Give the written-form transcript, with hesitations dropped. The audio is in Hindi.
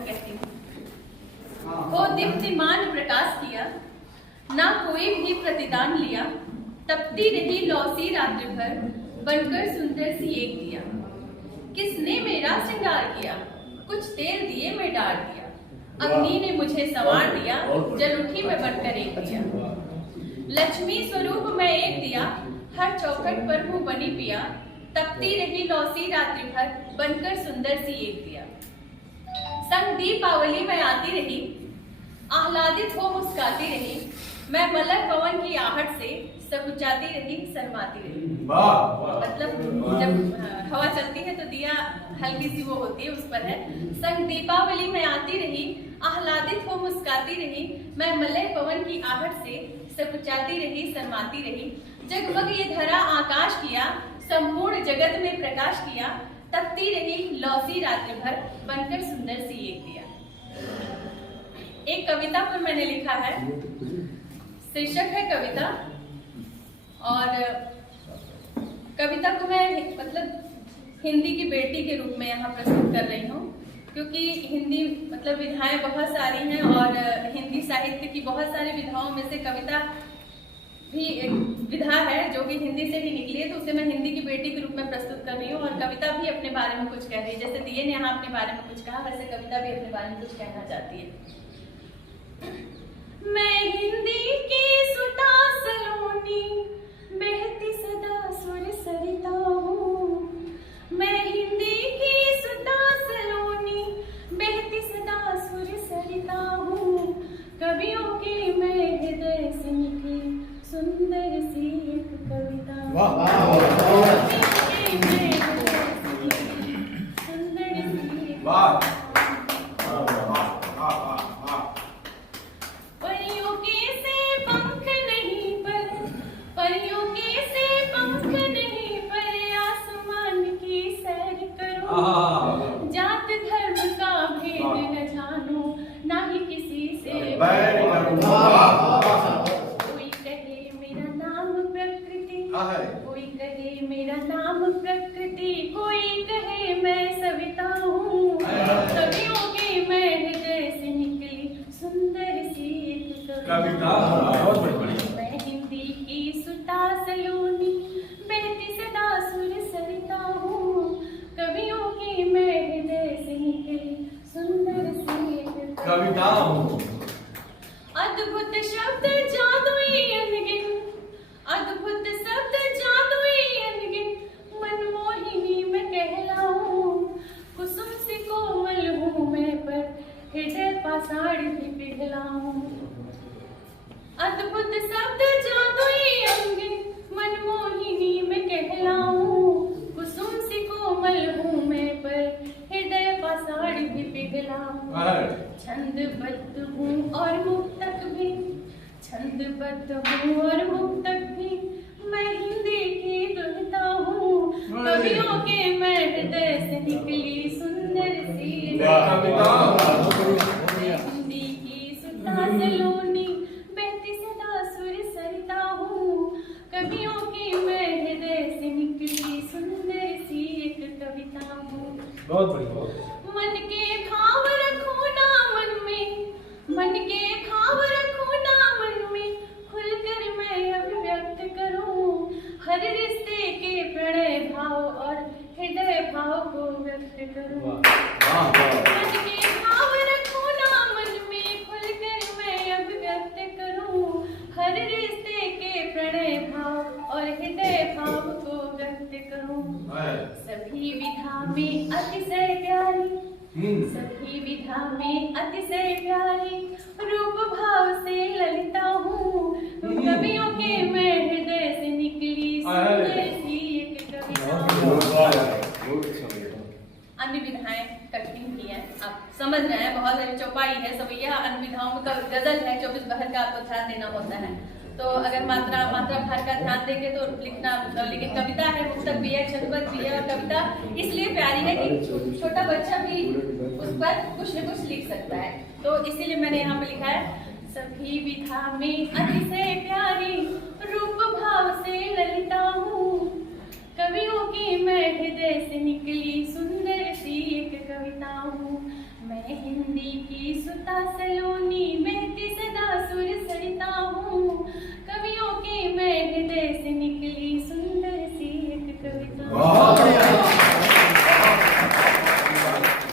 को कहती हूँ। हो दीप्तिमान प्रकाश किया, ना कोई भी प्रतिदान लिया, तपती रही लौसी रात्रि भर, बनकर सुंदर सी एक दिया। किसने मेरा श्रृंगार किया, कुछ तेल दिए मैं डाल दिया। अग्नि ने मुझे संवार दिया, जल उठी मैं बनकर एक दिया। लक्ष्मी स्वरूप मैं एक दिया, हर चौखट पर हूँ बनी पिया। तपती रही लौसी रात्रि भर, बनकर सुंदर सी एक दिया। संग दीपावली में आती रही, आह्लादित हो मुस्काती रही। मैं मलक पवन की आहट से सकुचाती रही, शर्माती रही। मतलब जब हवा चलती है तो दिया हल्की सी वो होती है, उस पर है। संग दीपावली में आती रही, आह्लादित हो मुस्काती रही। मैं मलय पवन की आहट से सकुचाती रही, शर्माती रही। जगमग ये धरा आकाश किया, संपूर्ण जगत में प्रकाश किया। तपती रही लौसी रात्रि भर, बनकर सुंदर सी एक दिया। एक कविता पर मैंने लिखा है, शीर्षक है कविता। और कविता को मैं मतलब हिंदी की बेटी के रूप में यहाँ प्रस्तुत कर रही हूँ, क्योंकि हिंदी मतलब विधाएं बहुत सारी हैं और हिंदी साहित्य की बहुत सारी विधाओं में से कविता भी एक विधा है जो कि हिंदी से ही निकली है, तो उसे मैं हिंदी की बेटी के रूप में प्रस्तुत कर रही हूँ। और कविता भी अपने बारे में कुछ कह रही है, जैसे दिए ने यहाँ अपने बारे में कुछ कहा, वैसे कविता भी अपने बारे में कुछ कहना चाहती है। मैं हिंदी की सुता सलोनी, बहती सदा सुर सरिता हूँ। मैं हिंदी की सुता सलोनी, बहती सदा सुर सरिता हूँ। कवियों के मैं हृदय से निकली सुंदर सी एक कविता। सुंदर सी परियों के से पंख नहीं पर, परियों के से पंख नहीं पर, आसमान की सैर करो। जात धर्म का भेद न जानो, ना ही किसी से बैर करो। कोई कहे मेरा नाम प्रकृति, कोई कहे मेरा नाम प्रकृति, कोई कहे मैं सविता हूँ। कवियों के मैं हृदय से निकली सुंदर सी एक कविता। मैं हिंदी की सुता सलोनी, बहती सदा सुर सरिता हूँ। कवियों की मैं हृदय से निकली सुंदर सी एक कविता हूँ। अद्भुत शब्द जादुई अनगिन, अद्भुत शब्द जादुई अनगिन, मनमोहिनी मैं कहलाऊं। कुसुम से कोमल हूँ मैं पर, हृदय पाषाण भी पिघलाऊं। अद्भुत शब्द जादुई अनगिन, मनमोहिनी मैं कहलाऊं। कुसुम से कोमल हूँ मैं पर, हृदय पाषाण भी पिघलाऊं। छंदबद्ध हूँ और मुक्तक भी, छंदबद्ध हूँ और मुक्तक भी, मैं हिंदी की दुहिता हूँ। कवियों के मैं हृदय से निकली सुंदर सी कविता। मैं हिंदी की सुता सलोनी, बहती सदा सुर सरिता हूँ। कवियों की मैं हृदय से निकली सुंदर सी एक कविता हूँ। बहुत बढ़िया। मन के भाव रखो ना मन में, मन के भाव रखो ना मन में, खुलकर मैं अभिव्यक्त करूं। हर रिश्ते के प्रणय भाव और हृदय भाव को व्यक्त करूं। मन के भाव रखो ना मन में, खुलकर मैं अभिव्यक्त करूं। हर रिश्ते के प्रणय भाव और हृदय भाव को व्यक्त करूं। सभी विधा में अतिशय प्यारी, सभी विधा में अतिशय प्यारी, रूप भाव से ललिता हूँ। कवियों के मैं हृदय से निकली सुंदर सी एक कविता। अन्य विधाएं कठिन की हैं, आप समझ रहे हैं, बहुत चौपाई है सवैया। अन्य विधाओं में गजल है, 24 बहर का आपको ध्यान देना होता है। तो अगर मात्रा भार का ध्यान देंगे तो लिखना, लेकिन कविता है, पुस्तक भी है, छंदबद्ध भी है। और कविता इसलिए प्यारी है कि छोटा बच्चा भी उस पर कुछ न कुछ लिख सकता है। तो इसीलिए मैंने यहाँ पे लिखा है, सभी विधा में अतिशय प्यारी, रूप भाव से ललिता हूँ। कवियों की मैं हृदय से निकली सुंदर सी एक कविता हूँ। मैं हिंदी सुता सलोनी